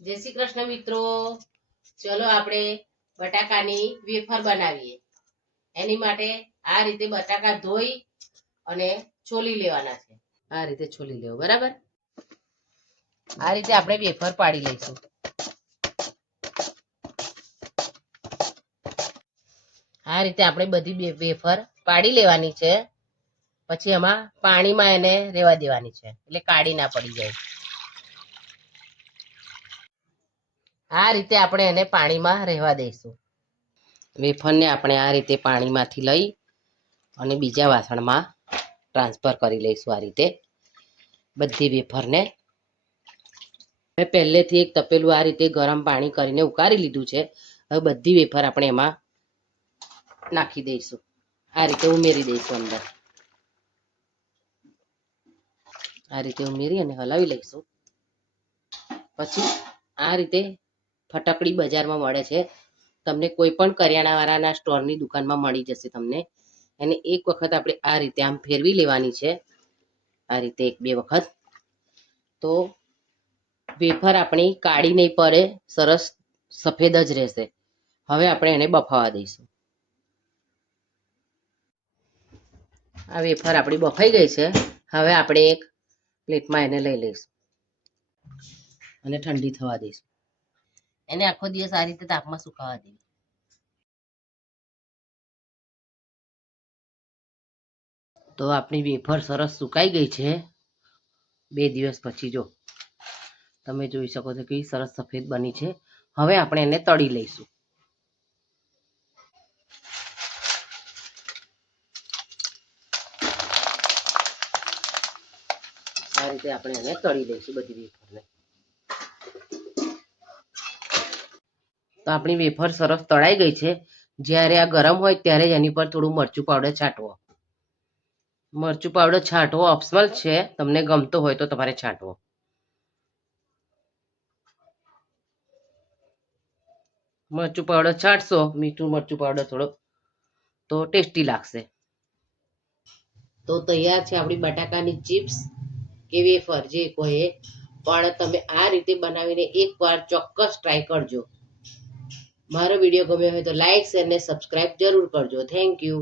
જય શ્રી કૃષ્ણ મિત્રો, ચલો આપણે બટાકાની વેફર બનાવીએ. એની માટે આ રીતે બટાકા ધોઈ અને છોલી લેવાના છે. આ રીતે છોલી લેવો, બરાબર. આ રીતે આપણે વેફર પાડી લઈશું. આ રીતે આપણે બધી વેફર પાડી લેવાની છે. પછી એમાં પાણીમાં એને રેવા દેવાની છે, એટલે કાળી ના પડી જાય. આ રીતે આપણે એને પાણીમાં રહેવા દઈશું. વેફરને આપણે આ રીતે પાણીમાંથી લઈ અને બીજા વાસણમાં ટ્રાન્સફર કરી લઈશું. આ રીતે બધી વેફરને મેં પહેલેથી એક તપેલું આ રીતે ગરમ પાણી કરીને ઉકાળી લીધું છે. હવે બધી વેફર આપણે એમાં નાખી દઈશું. આ રીતે ઉમેરી દઈશું અંદર. આ રીતે ઉમેરી અને હલાવી લઈશું. પછી આ રીતે ફટકડી બજારમાં મળે છે, તમને કોઈ પણ કરિયાણાવાળાના સ્ટોરની દુકાનમાં મળી જશે તમને. એને એક વખત આપણે આ રીતે આમ ફેરવી લેવાની છે. આ રીતે એક બે વખત, તો વેફર આપણી કાળી નહીં પડે, સરસ સફેદ જ રહેશે. હવે આપણે એને બફાવા દઈશું. આ વેફર આપણી બફાઈ ગઈ છે. હવે આપણે એક પ્લેટમાં એને લઈ લઈશું અને ઠંડી થવા દઈશું. એને આખો દિવસ આ રીતે તાપમાં સુકાવા દઈએ. તો આપણી વેફર સરસ સુકાઈ ગઈ છે. 2 દિવસ પછી જો તમે જોઈ શકો છો કે સરસ સફેદ બની છે. હવે આપણે એને તળી લઈશું. આ રીતે આપણે એને તળી લઈશું બધી વેફરને. તો આપણી વેફર સરસ તળાઈ ગઈ છે. જ્યારે આ ગરમ હોય ત્યારે જ એની પર થોડું મરચું પાવડર છાંટવો. મરચું પાવડર છાંટવો ઓપ્શનલ છે, તમને ગમતો હોય તો તમારે છાંટવો. મરચું પાવડર છાંટશો, મીઠું મરચું પાવડર થોડો, તો ટેસ્ટી લાગશે. તો તૈયાર છે આપણી બટાકાની ચિપ્સ કે વેફર, જે કોઈ પણ તમે આ રીતે બનાવીને એકવાર ચોક્કસ ટ્રાય કરજો. મારો વિડીયો ગમ્યો હોય તો લાઈક શેર ને સબસ્ક્રાઈબ જરૂર કરજો. Thank you.